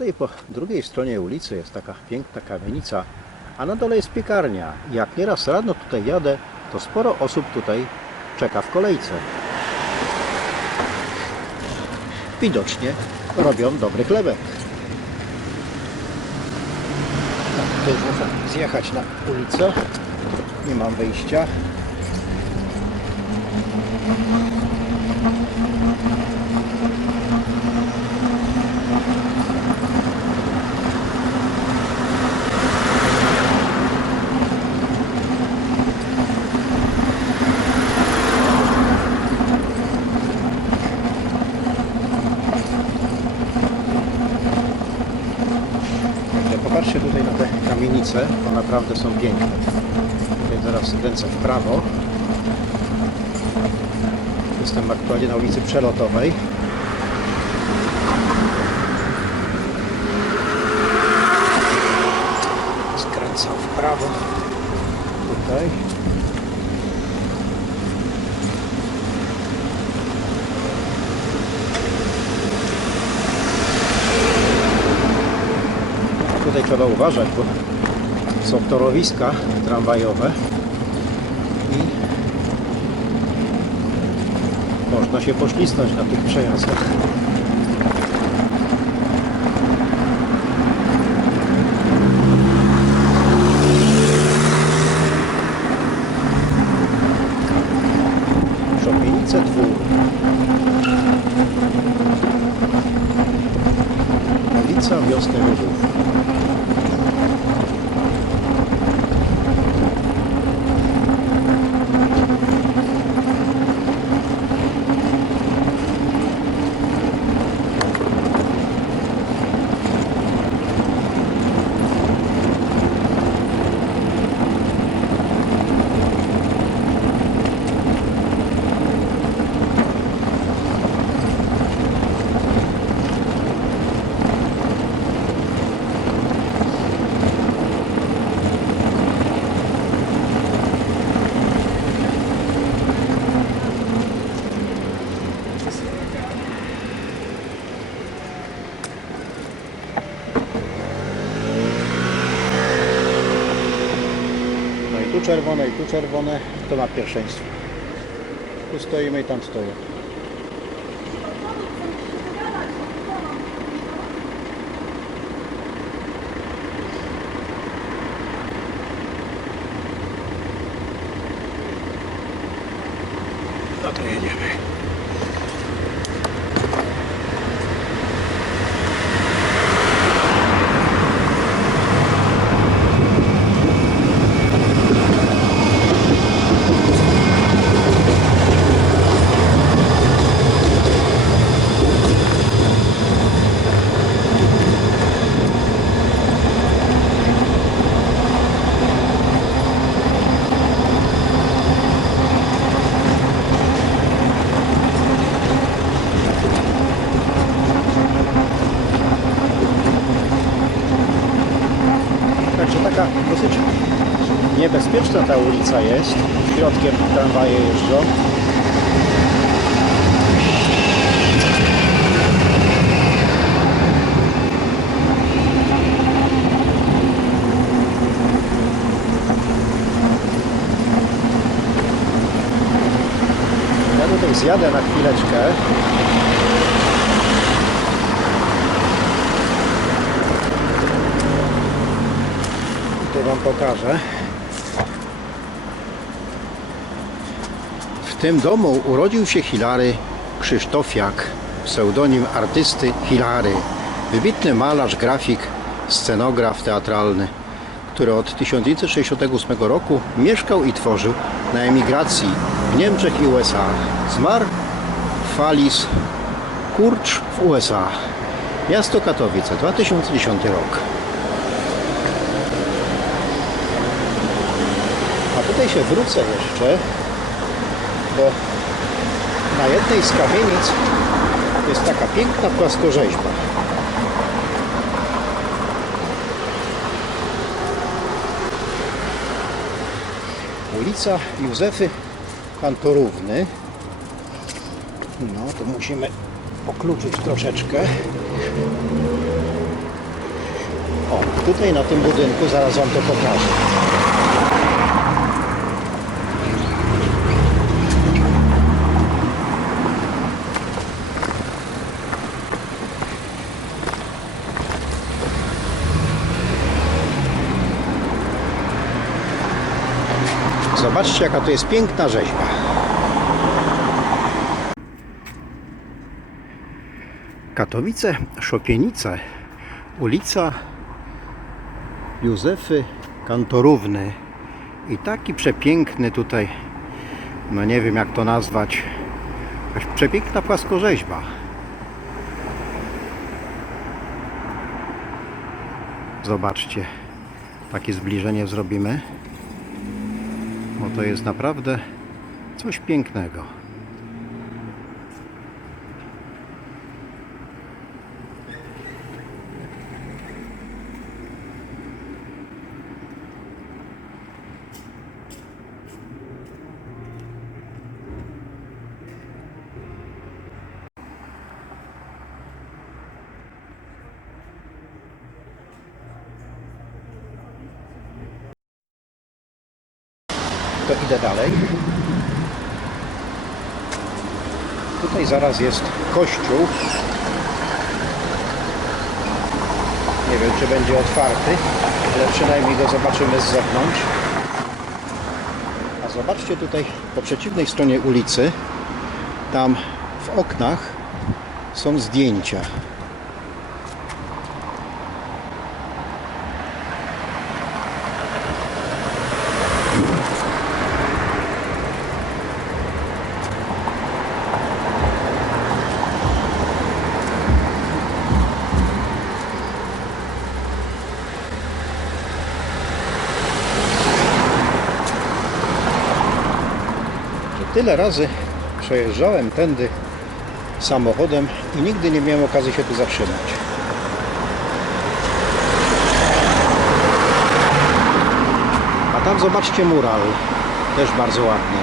Tutaj po drugiej stronie ulicy jest taka piękna kamienica, a na dole jest piekarnia. Jak nieraz rano tutaj jadę, to sporo osób tutaj czeka w kolejce. Widocznie robią dobry chlebek. Tak, tutaj muszę zjechać na ulicę. Nie mam wyjścia. Popatrzcie tutaj na te kamienice, to naprawdę są piękne. Tutaj zaraz kręcę w prawo. Jestem aktualnie na ulicy Przelotowej. Skręcam w prawo. Tutaj. Tutaj trzeba uważać, bo są torowiska tramwajowe i można się poślizgnąć na tych przejazdach. Szopienice dwór. Ulica Wiosny Ludów. Tu czerwone, i tu czerwone, to ma pierwszeństwo. Tu stoimy i tam stoję. No to jedziemy. Taka dosyć niebezpieczna ta ulica jest. Środkiem tramwaje jeżdżą. Ja tutaj zjadę na chwileczkę. Pokażę. W tym domu urodził się Hilary Krzysztofiak, pseudonim artysty Hilary. Wybitny malarz, grafik, scenograf teatralny, który od 1968 roku mieszkał i tworzył na emigracji w Niemczech i USA. Zmarł w Falis Kurcz w USA. Miasto Katowice, 2010 rok. Tutaj się wrócę jeszcze, bo na jednej z kamienic jest taka piękna płaskorzeźba. Ulica Józefy Kantorówny. No to musimy pokluczyć troszeczkę. O, tutaj na tym budynku, zaraz Wam to pokażę. Zobaczcie, jaka to jest piękna rzeźba. Katowice, Szopienice, ulica Józefy Kantorówny. I taki przepiękny tutaj, no nie wiem jak to nazwać, przepiękna płaskorzeźba. Zobaczcie, takie zbliżenie zrobimy, bo to jest naprawdę coś pięknego. To idę dalej. Tutaj zaraz jest kościół. Nie wiem, czy będzie otwarty, ale przynajmniej go zobaczymy z zewnątrz. A zobaczcie tutaj po przeciwnej stronie ulicy, tam w oknach są zdjęcia. Tyle razy przejeżdżałem tędy samochodem i nigdy nie miałem okazji się tu zatrzymać. A tam zobaczcie mural, też bardzo ładny.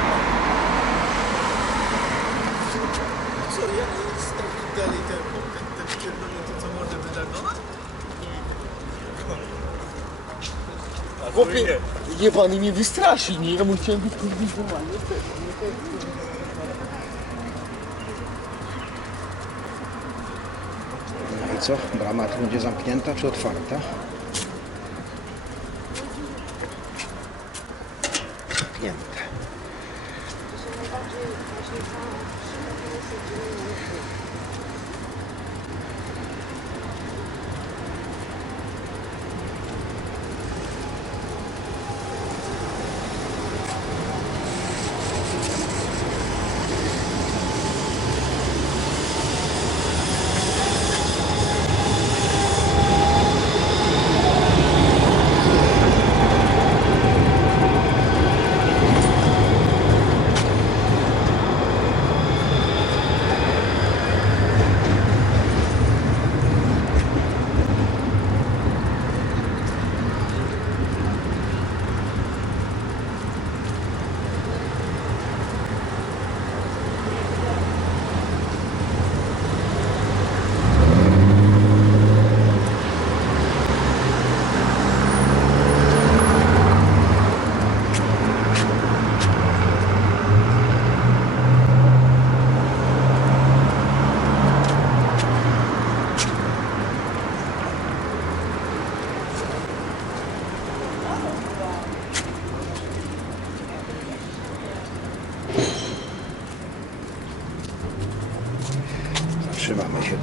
Co, jak jest taki dalej ten, ten, ten pierdolnięty, co może wydagować? Chłopie, pan mnie wystraszy, nie? Ja mu chciałem być kurwa normalnie. No i co? Brama tu będzie zamknięta czy otwarta? Zamknięta.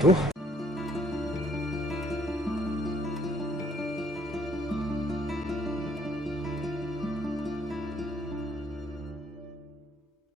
Zatrzymamy się tu.